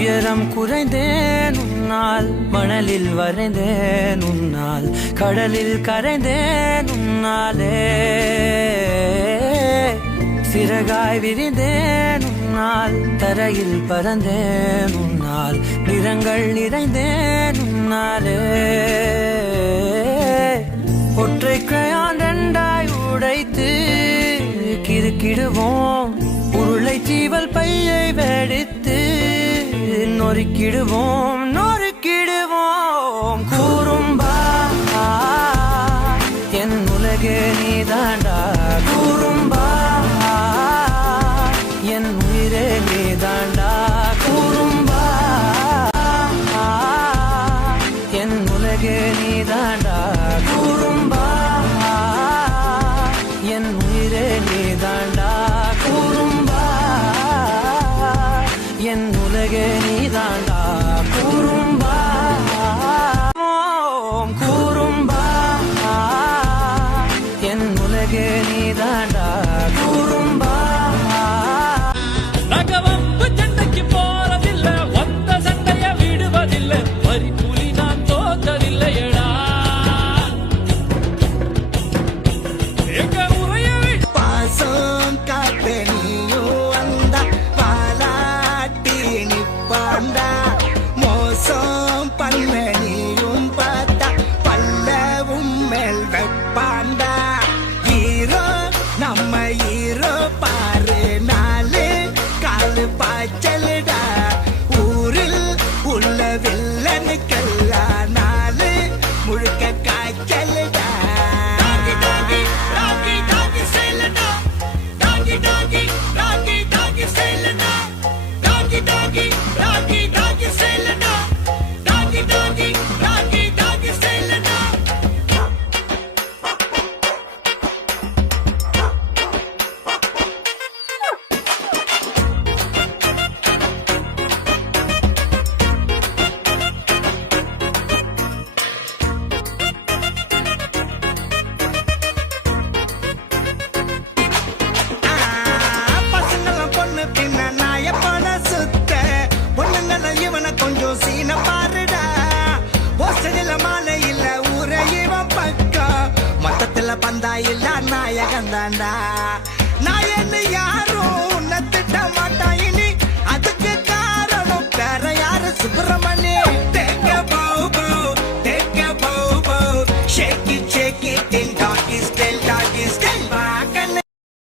உயரம் குறைந்தேன் உன்னால், மணலில் வரைந்தேன் உன்னால், கடலில் கரைந்தேன் உன்னாலே. சிறகாய் விரிந்தேன் உன்னால், தரையில் பறந்தேன் உன்னால், நிறங்கள் நிறைந்தேன் உன்னாலே. ஒற்றை கிரையான் ரெண்டாய் உடைத்து கிறுக்கிடுவோம், உருளை சீவல் பையை வெடித்து நொறுக்கிடுவோம் நொறுக்கிடுவோம். கூறும்பா என் உலகே நீதாண்டா, கூறும்பா என் உயிரே நீதாண்டா, கூறும்பா என் உலகே நீதாண்டா, கூறும்பா என் உயிரே நீதாண்டா, கூறும்பா என் உலகே நீதாண்டா, கூறும்பா கூறும்பா என் உலகே நீதாண்டா, கூறும்பா. நகவம்பு சண்டைக்கு போறதில்லை, வந்த சண்டைய விடுவதில்லை, வரி புலி நான் தோத்ததில்லையடா. எங்க உரைய பாசம் காத்த நீயும் வந்தா பாலாட்டி நிப்பாண்டா, மோசம் பண்ண நீயும் பார்த்தா பல்லவும் மேல் வைப்பாண்டா. ஹீரோ நம்ம ஹீரோ பாரு, நாலு காலு பாய்ச்சலுடா, ஊரில் உள்ள வில்லனுக்கெல்லாம் நாலு முழுக்க காய்ச்சலுடா. டாகி டாகி டாகி டாகி சேலடா, டாகி டாகி டாகி டாகி சேலடா, டாகி டாகி டாகி டாகி சேலடா, டாகி டாகி டாகி டாகி சேலடா. பசங்களும் பொண்ணு பின்ன நாய போல சுத்த, பொண்ணுங்களும் இவனை கொஞ்சம் சீன பாருடா. போஸ்டரில் மாலை இல்ல ஊர இவன் பக்கம், மொத்தத்துல பந்தா இல்ல நாயகந்தாண்டா.